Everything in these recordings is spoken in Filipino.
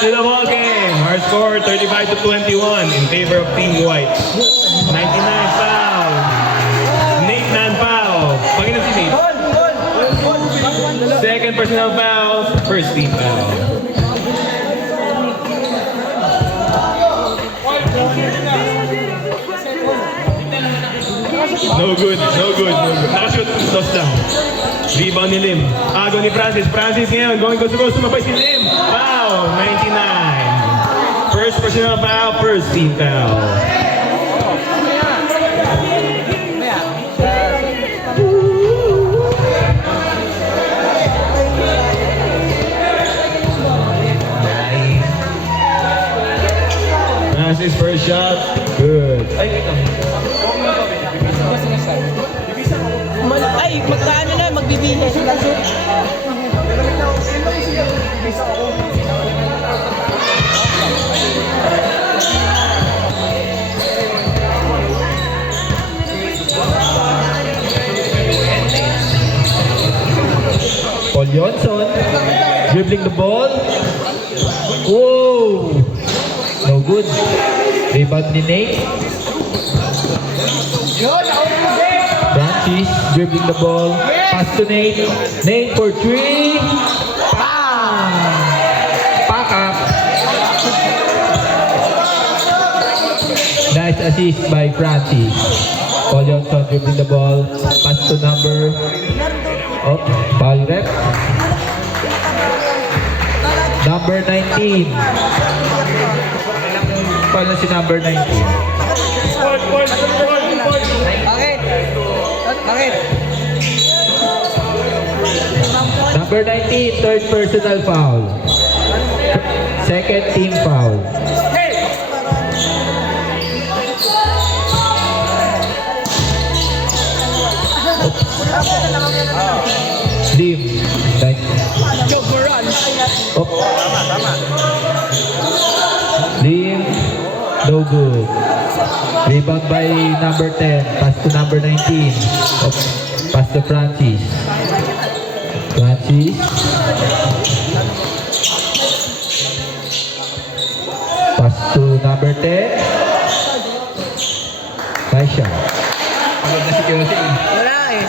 to the ball game. Our score 35-21 in favor of Team White. 99 foul. Nate non-foul. Panginoon si Nate. Second personal foul. First team foul. No good, no good, no good. Nakashoot, toss down. Rebound ni Lim. Agaw ni Francis. Francis ngayon, going to sumabay si Lim. Foul, 99. First personal foul, first team foul. Francis first shot. Good. Ay, magkaano na, magbibihis. Paul Johnson dribbling the ball. Whoa! No good. Rebound ni Nate. Francis dribbling the ball. Pass to Nate. Nate for three. Bam! Pack up. Nice assist by Francis. Paul Johnson dribbling the ball. Pass to number. Oh, foul rep. Number 19. Foul na si number 19. Bakit? Number 19, third personal foul. Second team foul. Lim. Jogoran. Lim. No good. Rebound by number 10. Pass to number 19. Pass to Francis. Francis. Pass to number 10. Nice shot. Pagod na si Kelsey. Wala eh.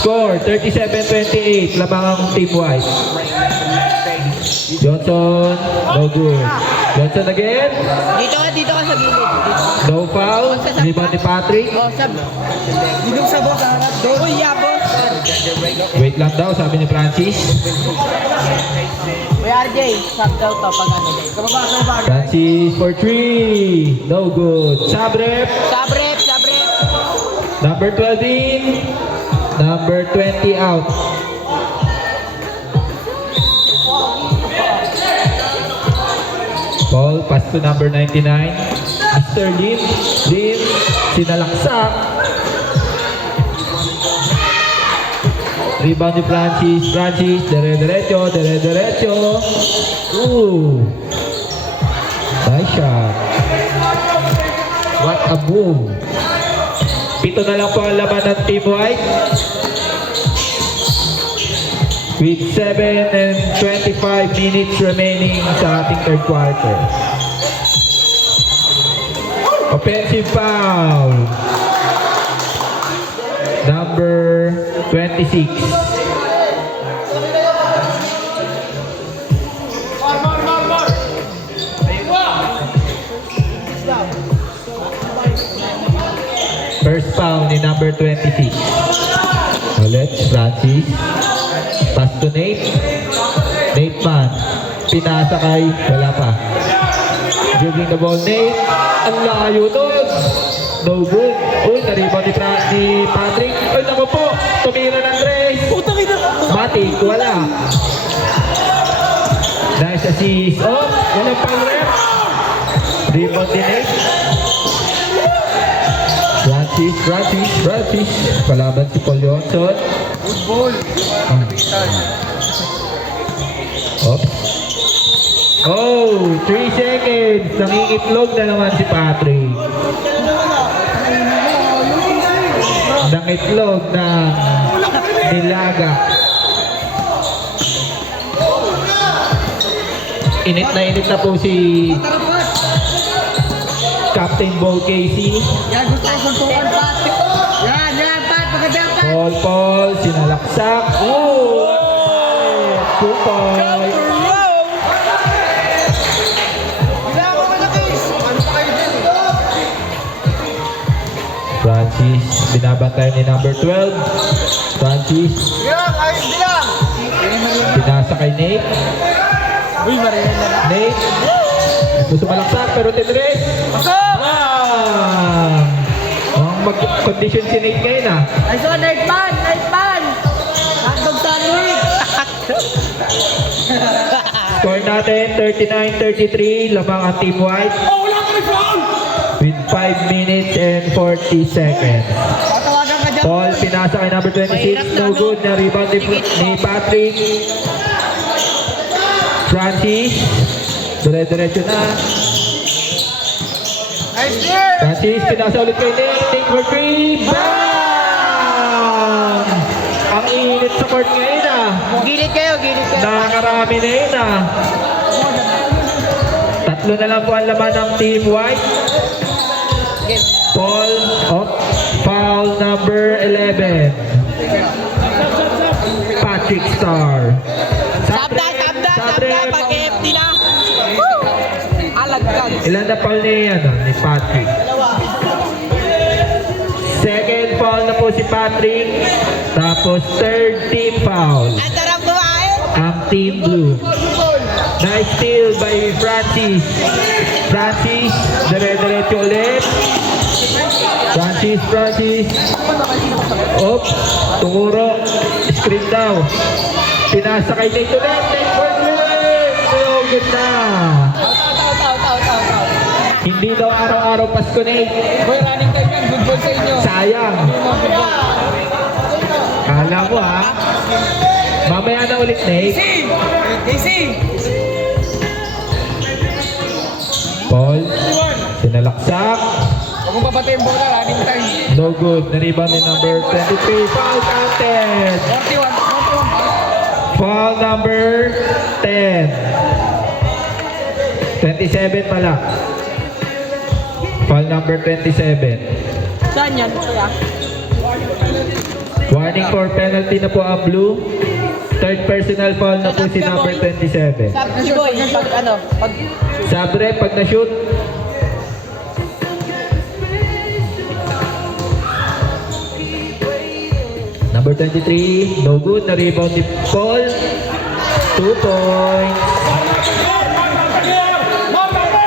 Score 37-28. Lamang ang Team White. Johnson. No good. Johnson again. Dito ka sa gilid. Dito. No foul. Rebound ni Patrick. Oh, dito sa boss. Uy, yeah, boss. Wait lang daw, sabi ni Francis. Uy, RJ, sub daw to pag ano. Kababa. Francis for three. No good. Sabrep. Sabrep. Number 12 in. Number 20 out. Ball, pass to number 99. Mr. Lim. Sinalaksak. Rebound ni Francis. Dire-diretso. Ooh. Nice shot. What a move. 7 na lang po ang laban ng Team White. With 7 and 25 minutes remaining sa ating third quarter. Offensive foul. Number 26. First foul ni number 26. Ulit, Francis. Pass to Nate. Nate man. Pinasa kay, wala pa. Dribbling the ball, Nate. Ang layo doon. No good. Uy, na-rebound ni Patrick. Uy, naman po. Tumira ng Andres. Putang ina. Matik, wala. Nice assist. Oh, walang foul rep. Rebound ni Nate. Francis. Palaban si Paul Johnson. Ball. Oh, 3 seconds. Nangingitlog na naman si Patrick. Nangitlog na nilaga. init na po si Captain Ball Casey. Yan, gusto ko suntukan, Pat. Yan, Pat. Maganda, Pat. Paul, sinalaksak. Oh! 2 points. Francis, binabantay ni number 12. Francis, pinasa kay Nate. Uy, Mariana na. Nate, gusto malaksak pero tinres. Ang mag-condition si Nate ngayon ah. Nice one, nice man. Hotdog sandwich. Score natin, 39-33. Lamang ang Team White. With 5 minutes and 40 seconds. Tatawagan ka dyan. Paul, pinasa kay number 26. No good. Na rebound ni Patrick. Francis. Dire-diretso na. Nice year. Francis, pinasa ulit kay Nate. Take for 3. Bam! Ang init sa court ngayon ah. Gilid kayo. Nakakarami na yun ah. 3 na lang po ang laman ng Team White. Paul, foul number 11. Patrick Star. Sabda. Pag-FD na. Alagkag. Ilan na foul niya yan ni Patrick? Second foul na po si Patrick. Tapos third team foul. Ang darang kumain. Ang Team Blue. Nice steal by Francis. Francis, dire-diretso ulit. Francis. Oops, tunguro. Screen daw. Pinasa kay Nate ulit. Nate for three. So good na. Hindi daw araw-araw Pasko, Nate. Boy, running time yan. Good ball sa inyo. Sayang. Kala mo ha. Mamaya na ulit, Nate. Casey. Paul, sinalaksak. Huwag mong papatay yung bola. Running time. No good. Nariban ni number 23. Foul counted. 41. Foul number 10. 27 pala. Foul number 27. Saan yan? Kaya? Warning for penalty na po ang blue. Third personal foul na po si number 27. Sabi boy, pag Sabre, pag na-shoot. Number 23, no good. Na-rebound ni Paul. 2 points.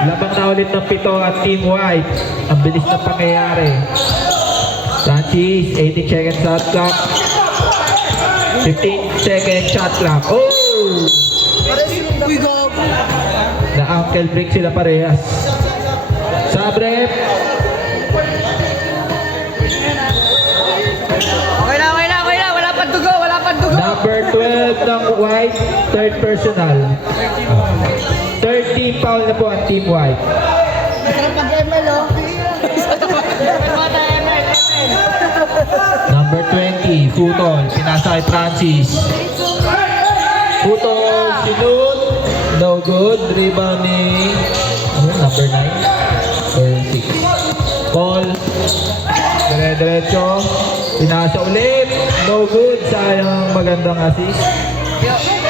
Labang na ulit ng 7 at Team White. Ang bilis ng pangyayari. Francis, 18 seconds shot clock. 15 seconds shot clock. Oh! uy, go. Na ankle break sila parehas. Sabre. Okay na. Wala pang dugo. Number 12 ng White, third personal. Third team foul na po ang Team White. Masarap pag-ML, oh. Number 20, Futol. Pinasa kay Francis. Futol, sinut. No good. Rebound ni number 9 or 6. Paul. Dire-diretso. Pinasa ulit. No good. Sayang magandang assist.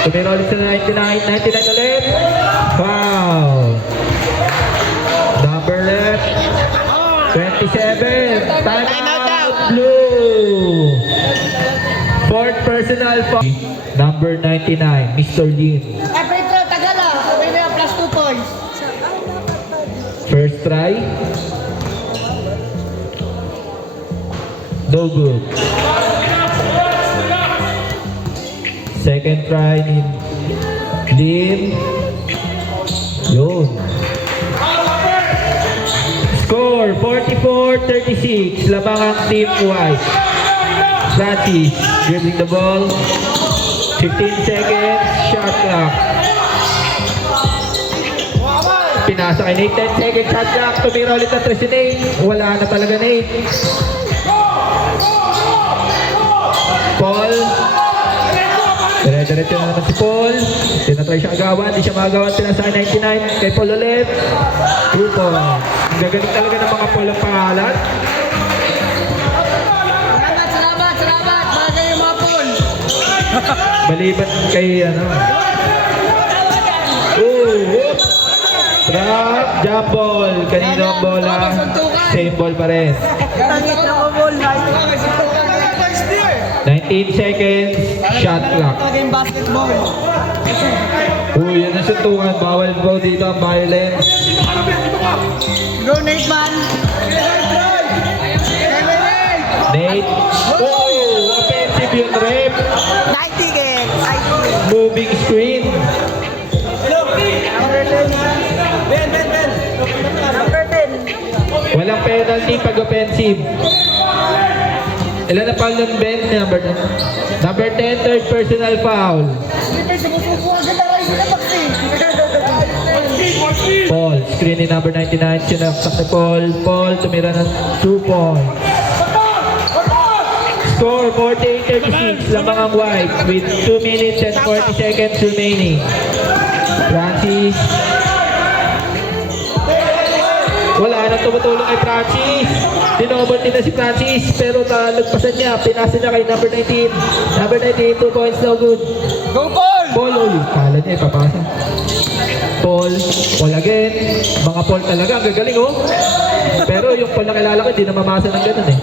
Tumira ulit sa 99. 99 ulit. Foul. Number left. 27. Time out. Blue. Fourth personal foul. Number 99, Mr. Lin. Free throw, tagal ah. Sabi na plus 2 points. First try. No good. Second try ni Lin. Yun. Score 44-36. Labang ang Team White. Francis dribbling the ball. 15 seconds. Shot clock. Pinasa kay Nate. 10 seconds shot clock. Tumira ulit ang 3 si Nate. Wala na talaga Nate. Paul. Dire-diretso na naman si Paul. Tinatry siya agawan, di siya magawan. Pinasa 99, kay Paul ulit. 2 points. Ang gagaling talaga ng mga Paul ang pangalan. Salamat. Bagay yung mga pool. Maliban kay ano. Whoops! Trap, jump ball. Kanino ang bola? Same ball pa rin. Tangit na ko ball. 19 seconds, shot clock. Game basketball. Yan ang suntukan. Bawal po dito ang violence. Go Nate man. Nate. Offensive yung rep. 90 game. Moving screen. Number 10. Walang penalty pag offensive. Ilan na foul nun, Ben? Number 10. Number 10, third personal foul. Paul, screen ni number 99. Sinaksak ni Paul. Paul, tumira ng 2 points. Score, 48-36. Lamang ang white with 2 minutes and 40 seconds remaining. Francis. Wala nang tumutulong kay Francis. Dinoverty na si Francis pero nalagpasan niya. Pinasa niya kay number 19. Number 19, 2 points, no good. Go Paul. Paul, kala niya ipapasa. Paul again. Mga Paul talaga, ang gagaling oh. Pero yung Paul na kilala ko, hindi na mamasa ng ganun eh.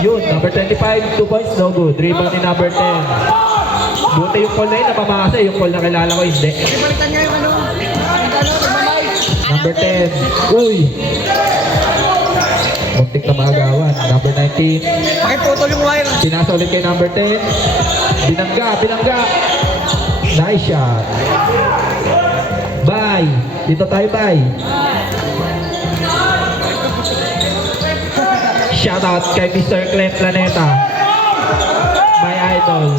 Yun, number 25, 2 points, no good. Rebound ni number 10. Buti yung Paul na yun na mamasa, yung Paul na kilala ko, hindi. Balikan niyo yung ano. Number 10. Uy! Muntik na maagawan. Number 19. Pakiputol yung wire. Pinasa ulit kay number 10. Binangga. Nice shot. Bye. Dito tayo, bye. Shout out kay Mr. Clem Planeta. My idol.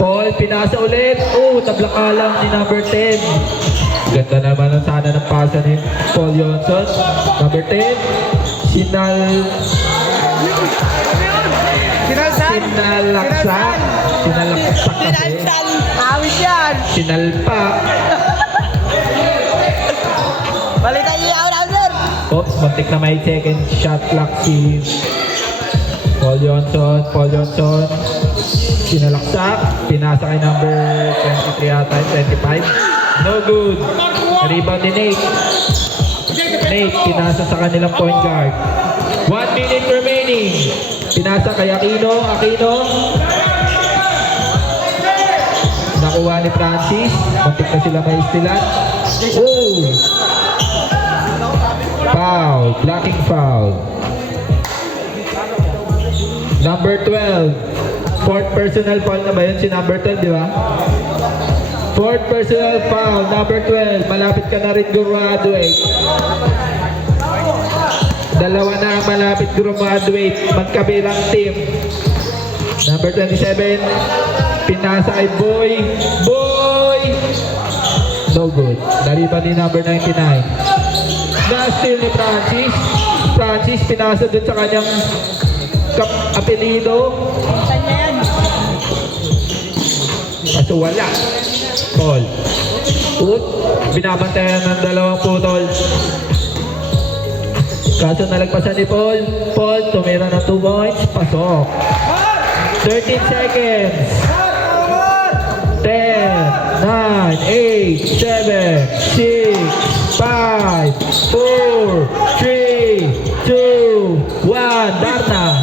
Paul, pinasa ulit. Tablakalang ni number 10. Ganda naman ang sana ng pasa ni Paul Johnson. Number 10. Sinalaksak kasi. Awis yan. Sinalpa. Balikan niyo yung outer. Oops, muntik na may second shot clock si Paul Johnson. Sinalaksak. Pinasa kay number 23 yata, 25. No good. Rebound ni Nate. Pinasa sa kanilang point guard. 1 minute remaining. Pinasa kay Aquino. Nakuha ni Francis. Muntik na sila may istilan. Foul. Blocking foul. Number 12. Fourth personal foul na ba yun? Si number 12, di ba? Fourth personal foul. Number 12. Malapit ka na rin graduate. Dalawa na ang malapit graduate. Magkabilang team. Number 27. Pinasa kay Boy. No good. Nariba ni number 99. Na-steal ni Francis. Pinasa dun sa kanyang apelido. Kaso wala. Paul. Binabantayan ng dalawang putol. Kaso nalagpasan ni Paul. Tumira ng 2 points. Pasok. 13 seconds. 10, 9, 8, 7, 6, 5, 4, 3, 2, 1. Darna.